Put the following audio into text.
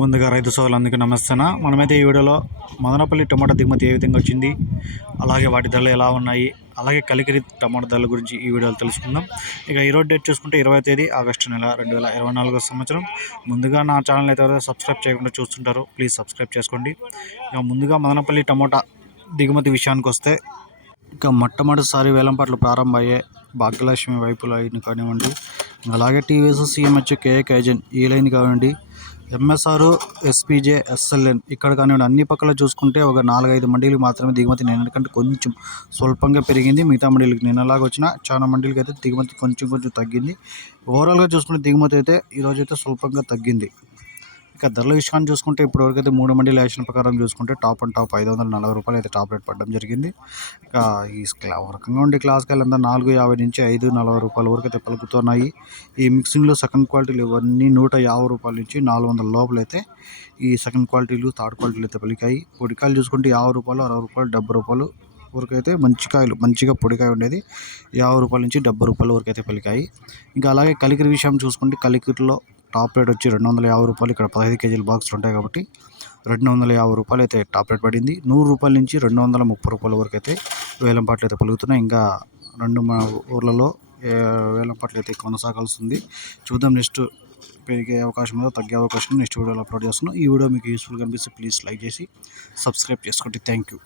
ముందుగా రైతు సోదరులందరికీ నమస్తేన. మనమైతే ఈ వీడియోలో మదనపల్లి టమాటా దిగుమతి ఏ విధంగా వచ్చింది అలాగే వాటి ధరలు ఎలా ఉన్నాయి అలాగే కలికిరి టమాటా ధరల గురించి ఈ వీడియోలో తెలుసుకుందాం. ఇక ఈరోజు డేట్ చూసుకుంటే ఇరవై తేదీ ఆగస్టు నెల రెండు వేల ఇరవై నాలుగో సంవత్సరం. ముందుగా నా ఛానల్ అయితే సబ్స్క్రైబ్ చేయకుండా చూస్తుంటారు ప్లీజ్ సబ్స్క్రైబ్ చేసుకోండి. ఇక ముందుగా మదనపల్లి టమాటా దిగుమతి విషయానికి వస్తే ఇక మొట్టమొదటిసారి వేలంపాట్లు ప్రారంభమయ్యే భాగ్యలక్ష్మి వైపులో అయిన కానివ్వండి అలాగే టీవీఎస్ సిఎంహెచ్ కేఏ కైజన్ ఈ లైన్ కానివ్వండి ఎంఎస్ఆర్ ఎస్పీజే ఎస్ఎల్ఎన్ ఇక్కడ కానివ్వండి అన్ని పక్కల చూసుకుంటే ఒక నాలుగైదు మండీలు మాత్రమే దిగుమతి నిన్నటికంటే కొంచెం స్వల్పంగా పెరిగింది. మిగతా మండీలకు నిన్నలాగా వచ్చిన చాలా మండీలకి అయితే దిగుమతి కొంచెం కొంచెం తగ్గింది. ఓవరాల్గా చూసుకుంటే దిగుమతి అయితే ఈరోజు అయితే స్వల్పంగా తగ్గింది. ఇక ధరల విషయాన్ని చూసుకుంటే ఇప్పటివరకు అయితే మూడు మండీలు యాక్షన్ ప్రకారం చూసుకుంటే టాప్ అండ్ టాప్ ఐదు వందల నలభై రూపాయలు అయితే టాప్ రేట్ పడడం జరిగింది. ఇక ఈ ఒక రకంగా ఉండే క్లాస్ కాయలు అంతా నాలుగు యాభై నుంచి ఐదు నలభై రూపాయల వరకు అయితే పలుకుతున్నాయి. ఈ మిక్సింగ్లో సెకండ్ క్వాలిటీలు ఇవన్నీ నూట యాభై రూపాయల నుంచి నాలుగు వందల లోపల అయితే ఈ సెకండ్ క్వాలిటీలు థర్డ్ క్వాలిటీలు అయితే పలికాయి. పొడికాయలు చూసుకుంటే యాభై రూపాయలు అరవై రూపాయలు డెబ్బై రూపాయలు వరకు అయితే మంచి కాయలు మంచిగా పొడికాయ ఉండేది. యాభై రూపాయల నుంచి డెబ్బై రూపాయల వరకు అయితే పలికాయి. ఇంకా అలాగే కలికిరి విషయం చూసుకుంటే కలికిరిలో టాప్ రేట్ వచ్చి రెండు వందల యాభై రూపాయలు ఇక్కడ పదహైదు కేజీల బాక్సులు ఉంటాయి కాబట్టి రెండు వందల యాభై రూపాయలు అయితే టాప్ రేట్ పడింది. నూరు రూపాయల నుంచి రెండు వందల ముప్పై రూపాయల వరకు అయితే వేలం పాటలు అయితే పలుకుతున్నాయి. ఇంకా రెండు మా ఊర్లలో వేలం పాటలు అయితే కొనసాగాల్సింది. చూద్దాం నెక్స్ట్ పెరిగే అవకాశం ఉందో తగ్గే అవకాశం నెక్స్ట్ వీడియోలో అప్లోడ్ చేస్తున్నాం. ఈ వీడియో మీకు యూస్ఫుల్ కనిపిస్తే ప్లీజ్ లైక్ చేసి సబ్స్క్రైబ్ చేసుకోండి. Thank you.